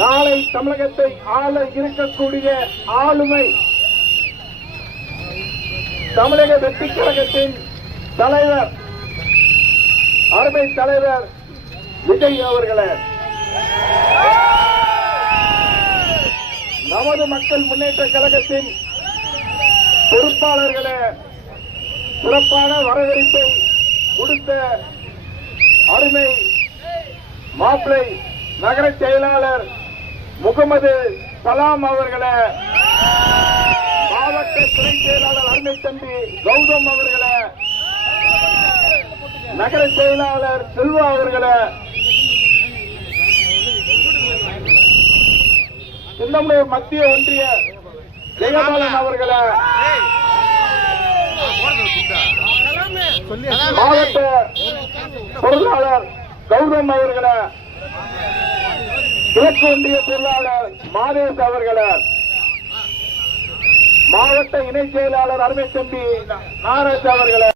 நாளை தமிழகத்தை ஆள இருக்கக்கூடிய ஆளுமை தமிழக வெற்றிக் கழகத்தின் தலைவர், அருமை தலைவர் விஜய் அவர்களே, நமது மக்கள் முன்னேற்ற கழகத்தின் பொறுப்பாளர்களே, சிறப்பான வரவேற்பை கொடுத்த அருமை மாப்பிளை நகர செயலாளர் முகமது சலாம் அவர்களே, மாவட்ட துணை செயலாளர் அருமை தம்பி கௌதம் அவர்களே, நகர செயலாளர் செல்வா அவர்களே, சின்னமனூர் மத்திய ஒன்றிய ஜெயபாலன் அவர்களே, மாவட்ட பொருளாளர் கௌதம் அவர்களே, கிழக்கு ஒன்றிய பொருளாளர் மாதேஷ் அவர்களே, மாவட்ட இணை செயலாளர் அருமை தம்பி நாராஜ் அவர்களே,